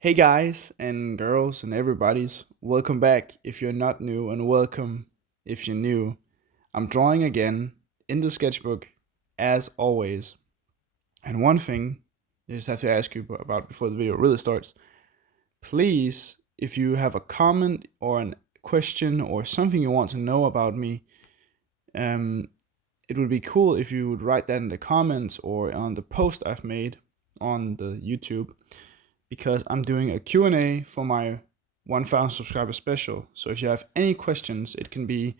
Hey guys and girls and everybody's, welcome back if you're not new and welcome if you're new. I'm drawing again in the sketchbook as always. And one thing I just have to ask you about before the video really starts. Please, if you have a comment or a question or something you want to know about me, um, it would be cool if you would write that in the comments or on the post I've made on the YouTube because I'm doing a Q&A for my 1000 subscriber special. So if you have any questions, it can be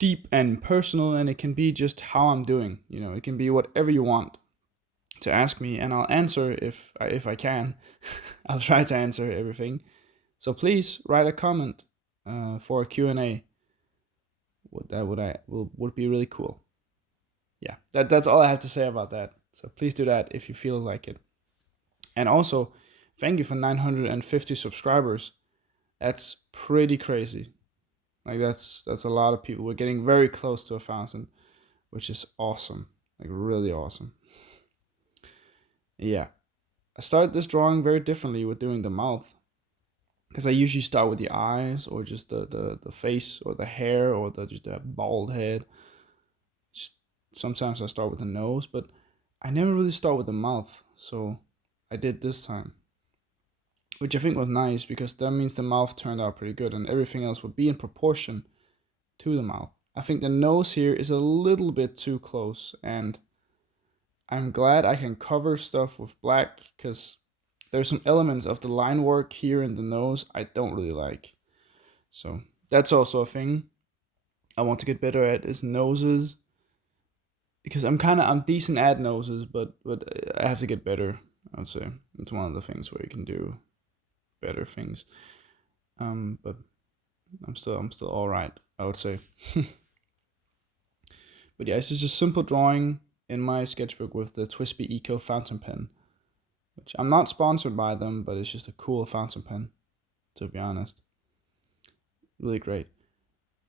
deep and personal and it can be just how I'm doing. It can be whatever you want to ask me and I'll answer if I can. I'll try to answer everything. So please write a comment for a Q&A. Would be really cool. Yeah, that's all I have to say about that. So please do that if you feel like it. And also, thank you for 950 subscribers. That's pretty crazy. Like that's a lot of people. We're getting very close to 1,000, which is awesome. Like really awesome. Yeah. I started this drawing very differently with doing the mouth. Because I usually start with the eyes or just the face or the hair or just the bald head. Just, sometimes I start with the nose, but I never really start with the mouth. So I did this time, which I think was nice because that means the mouth turned out pretty good and everything else would be in proportion to the mouth. I think the nose here is a little bit too close, and I'm glad I can cover stuff with black because there's some elements of the line work here in the nose I don't really like. So that's also a thing I want to get better at is noses because I'm decent at noses, but I have to get better. I would say it's one of the things where you can do better things. But I'm still all right, I would say. But yeah, it's just a simple drawing in my sketchbook with the TWSBI Eco fountain pen, which I'm not sponsored by them, but it's just a cool fountain pen, to be honest. Really great.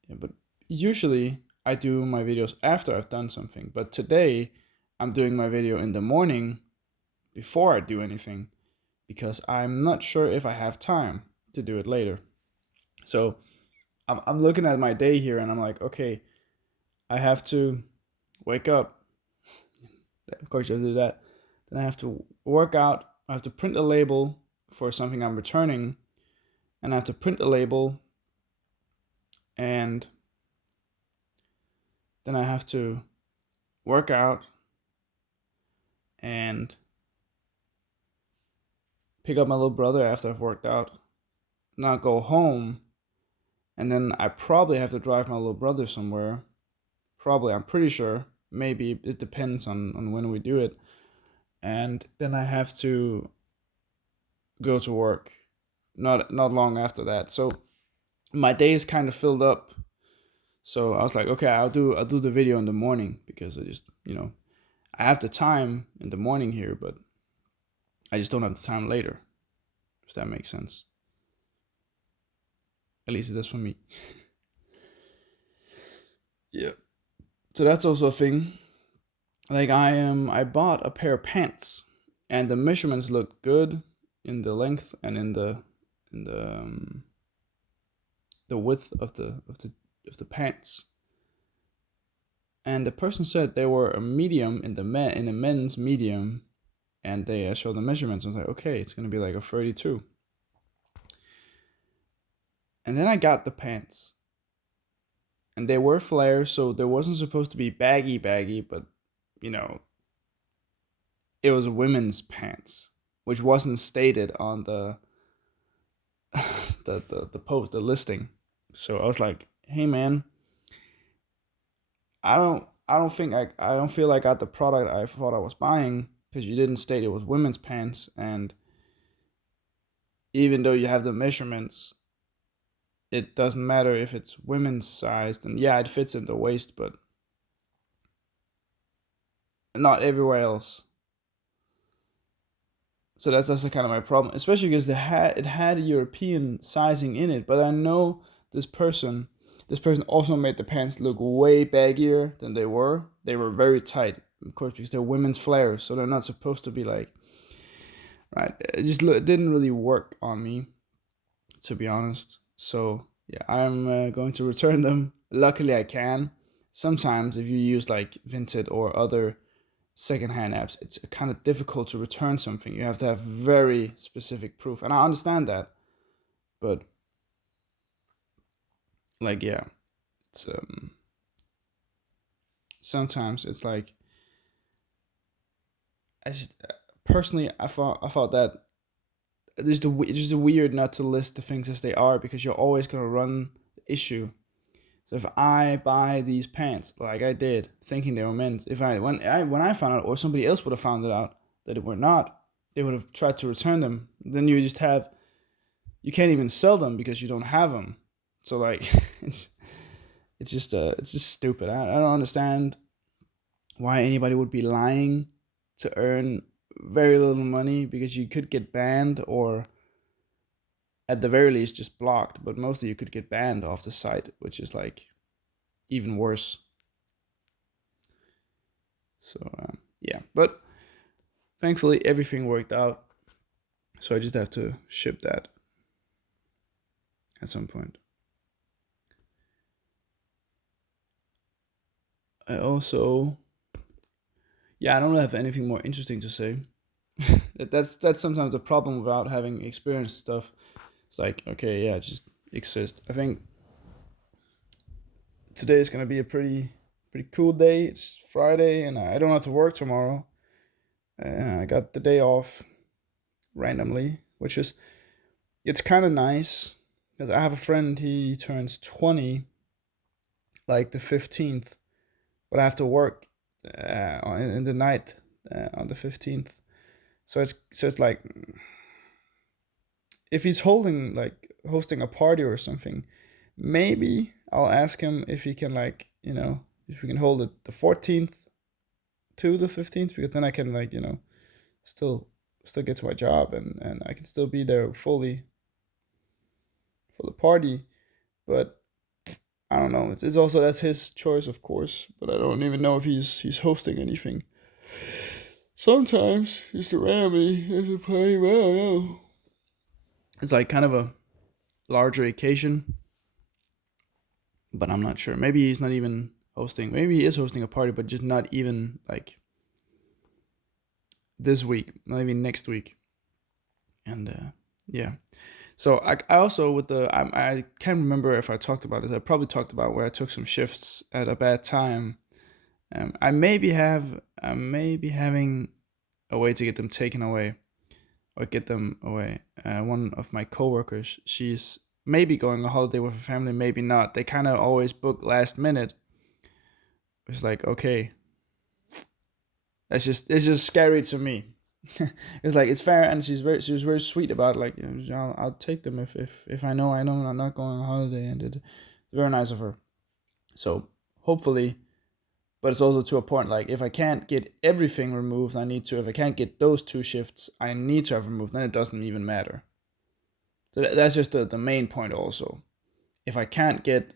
Yeah, but usually I do my videos after I've done something, but today I'm doing my video in the morning before I do anything because I'm not sure if I have time to do it later. So I'm looking at my day here and I'm like, okay, I have to wake up. Of course, you have to do that. Then I have to work out. I have to print a label for something I'm returning, and I have to print a label, and then I have to work out and pick up my little brother after I've worked out. Now go home, and then I probably have to drive my little brother somewhere. Probably, I'm pretty sure. Maybe it depends on when we do it. And then I have to go to work. Not long after that. So my day is kind of filled up. So I was like, okay, I'll do the video in the morning because I just I have the time in the morning here, but I just don't have the time later. If that makes sense. At least it does for me. Yeah. So that's also a thing. Like I bought a pair of pants, and the measurements looked good in the length and in the width of the pants. And the person said they were a medium in a men's medium, and they showed the measurements. I was like, okay, it's gonna be like a 32. And then I got the pants, and they were flares, so there wasn't supposed to be baggy, but you know, it was women's pants, which wasn't stated on the the post, the listing. So I was like, hey man, I don't feel I got the product I thought I was buying because you didn't state it was women's pants, and even though you have the measurements, it doesn't matter if it's women's sized, and yeah, it fits in the waist, but not everywhere else. So that's kind of my problem, especially because it had a European sizing in it. But I know this person, this person also made the pants look way baggier than they were. They were very tight, of course, because they're women's flares, so they're not supposed to be like right? It didn't really work on me, to be honest. So yeah, I'm going to return them. Luckily, I can. Sometimes if you use like Vinted or other secondhand apps, it's kind of difficult to return something. You have to have very specific proof, and I understand that. But like, yeah, it's sometimes it's like I just personally I thought that it's just a weird not to list the things as they are because you're always gonna run the issue. So if I buy these pants like I did, thinking they were men's, if I when I found out, or somebody else would have found it out that it were not, they would have tried to return them. Then you can't even sell them because you don't have them. So like it's it's just stupid. I don't understand why anybody would be lying to earn very little money because you could get banned or at the very least just blocked, but mostly you could get banned off the site, which is like even worse. So yeah, but thankfully everything worked out. So I just have to ship that at some point. I also, yeah, I don't have anything more interesting to say. That's sometimes the problem without having experienced stuff. It's like, okay, yeah, just exist. I think today is gonna be a pretty cool day. It's Friday, and I don't have to work tomorrow. I got the day off randomly, which is it's kind of nice because I have a friend. He turns 20 like the 15th, but I have to work in the night on the 15th. So it's like if he's holding like hosting a party or something, maybe I'll ask him if he can like if we can hold it the 14th to the 15th because then I can like still get to my job and I can still be there fully for the party. But I don't know. It's also that's his choice, of course. But I don't even know if he's hosting anything. Sometimes just randomly there's a party. Well, it's like kind of a larger occasion, but I'm not sure. Maybe he's not even hosting. Maybe he is hosting a party, but just not even like this week, not even next week. And yeah. So I also with I can't remember if I talked about this. I probably talked about where I took some shifts at a bad time. I may be having a way to get them taken away or get them away. One of my coworkers, she's maybe going on holiday with her family, maybe not. They kind of always book last minute. It's like, okay, it's just scary to me. It's like it's fair, and she was very sweet about it, like I'll take them if I know I'm not going on holiday, and it's very nice of her. So hopefully, but it's also to a point like if I can't get everything removed, I need to. If I can't get those two shifts, I need to have removed. Then it doesn't even matter. So that's just the main point. Also, if I can't get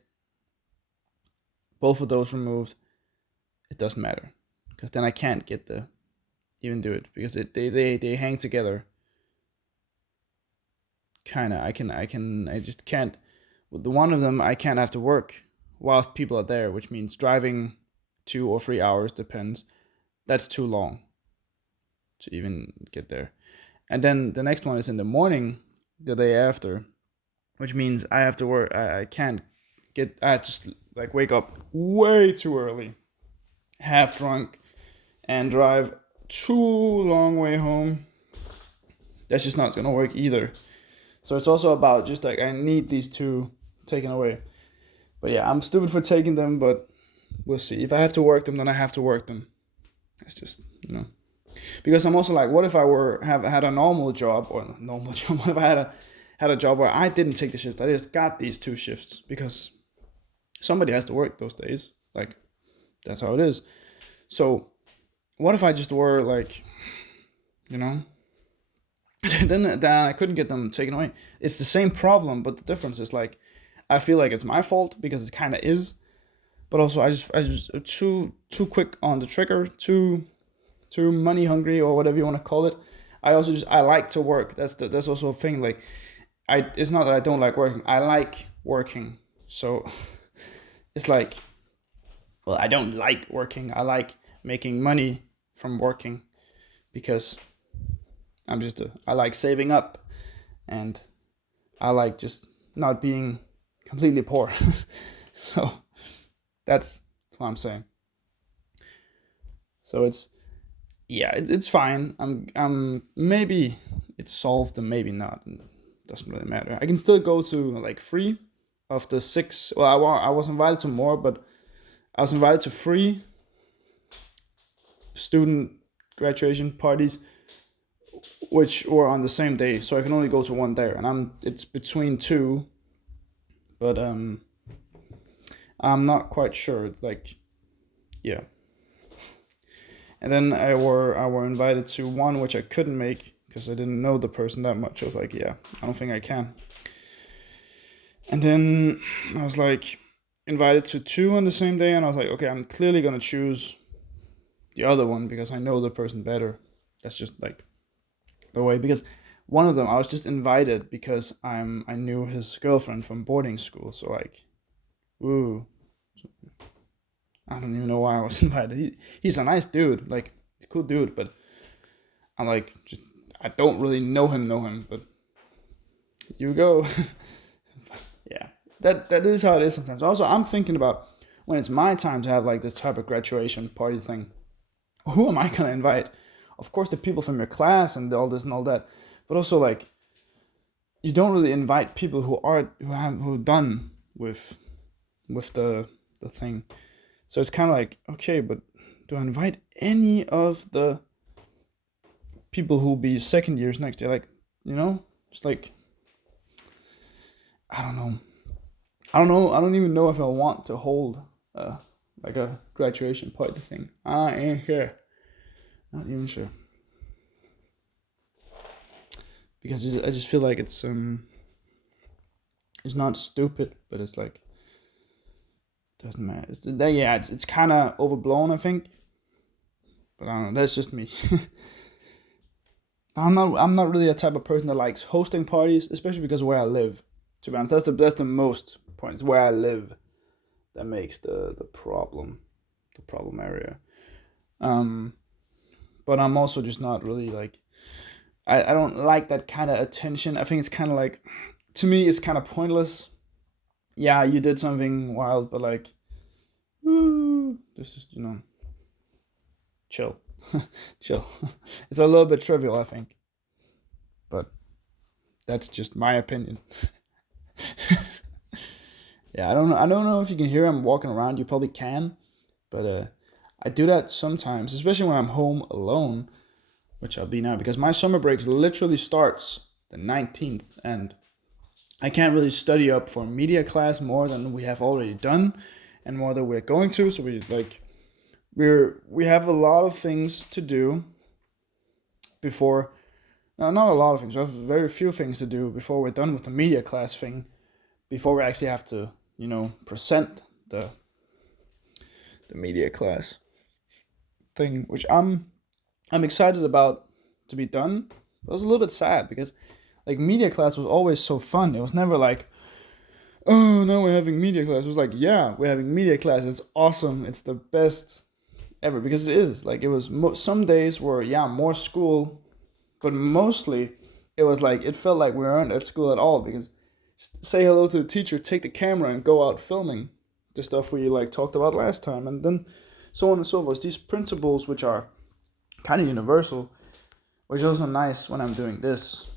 both of those removed, it doesn't matter because then I can't get the even do it because they hang together. Kind of I just can't. With the one of them I can't have to work whilst people are there, which means driving 2 or 3 hours depends. That's too long to even get there. And then the next one is in the morning, the day after, which means I have to work. I can't get. I have to like wake up way too early, half drunk, and drive too long way home. That's just not gonna work either. So it's also about just like I need these two taken away. But yeah, I'm stupid for taking them, but we'll see. If I have to work them, then I have to work them. It's just because I'm also like, what if I have had a normal job or normal job? What if I had a job where I didn't take the shift? I just got these two shifts because somebody has to work those days. Like that's how it is. So what if I just were like, then I couldn't get them taken away. It's the same problem, but the difference is like, I feel like it's my fault because it kind of is, but also I just too quick on the trigger, too money hungry or whatever you want to call it. I like to work. That's also a thing. Like it's not that I don't like working. I like working. So it's like, well, I don't like working. I like making money from working because I like saving up, and I like just not being completely poor. So that's what I'm saying. So it's fine. I'm maybe it's solved and maybe not. It doesn't really matter. I can still go to like 3 of the 6. Well, I was invited to more, but I was invited to 3 student graduation parties, which were on the same day. So I can only go to one there, and it's between 2, but I'm not quite sure. It's like, yeah. And then I were invited to one which I couldn't make because I didn't know the person that much. I was like, yeah, I don't think I can. And then I was like invited to 2 on the same day, and I was like, okay, I'm clearly gonna choose the other one because I know the person better. That's just like the way. Because one of them I was just invited because I knew his girlfriend from boarding school. So like, ooh, I don't even know why I was invited. He's a nice dude, like a cool dude, but I'm like, just, I don't really know him, but you go. Yeah, that is how it is sometimes. Also, I'm thinking about when it's my time to have like this type of graduation party thing. Who am I gonna invite? Of course, the people from your class and all this and all that, but also like, you don't really invite people who done with the thing. So it's kind of like, okay, but do I invite any of the people who'll be second years next year? Like, it's like, I don't know. I don't know. I don't even know if I want to hold like a graduation party thing. I ain't sure. Not even sure. Because I just feel like it's not stupid, but it's like, doesn't matter. It's kind of overblown, I think. But I don't know. That's just me. I'm not really a type of person that likes hosting parties, especially because of where I live. To be honest, that's the most point. It's where I live that makes the problem area. Um, but I'm also just not really like, I don't like that kind of attention. I think it's kind of like, to me it's kind of pointless. Yeah, you did something wild, but like, this is chill, chill. It's a little bit trivial, I think, but that's just my opinion. Yeah, I don't know. I don't know if you can hear him walking around. You probably can, but I do that sometimes, especially when I'm home alone, which I'll be now because my summer break literally starts the 19th, and I can't really study up for media class more than we have already done, and more than we're going to. So we have a lot of things to do before. No, not a lot of things. We have very few things to do before we're done with the media class thing. Before we actually have to, present the media class thing, which I'm excited about to be done. It was a little bit sad because like media class was always so fun. It was never like, oh, now we're having media class. It was like, yeah, we're having media class. It's awesome. It's the best ever because it is. Like it was some days were more school, but mostly it was like it felt like we weren't at school at all because say hello to the teacher, take the camera, and go out filming the stuff we like talked about last time, and then so on and so forth. These principles, which are kind of universal, which is also nice when I'm doing this,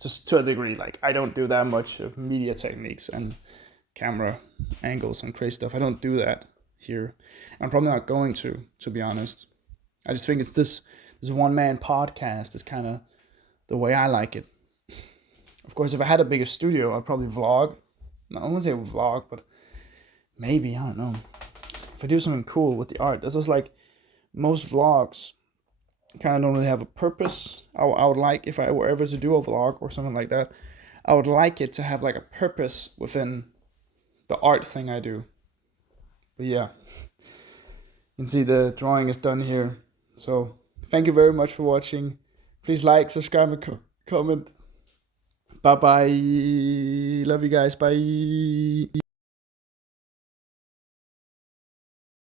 just to a degree. Like I don't do that much of media techniques and camera angles and crazy stuff. I don't do that here. I'm probably not going to be honest. I just think it's this one man podcast is kind of the way I like it. Of course, if I had a bigger studio, I'd probably vlog. No, I wouldn't say vlog, but maybe, I don't know. If I do something cool with the art, this is like most vlogs kind of don't really have a purpose. I would like, if I were ever to do a vlog or something like that, I would like it to have like a purpose within the art thing I do. But yeah, you can see the drawing is done here. So thank you very much for watching. Please like, subscribe, and comment. Bye bye. Love you guys. Bye.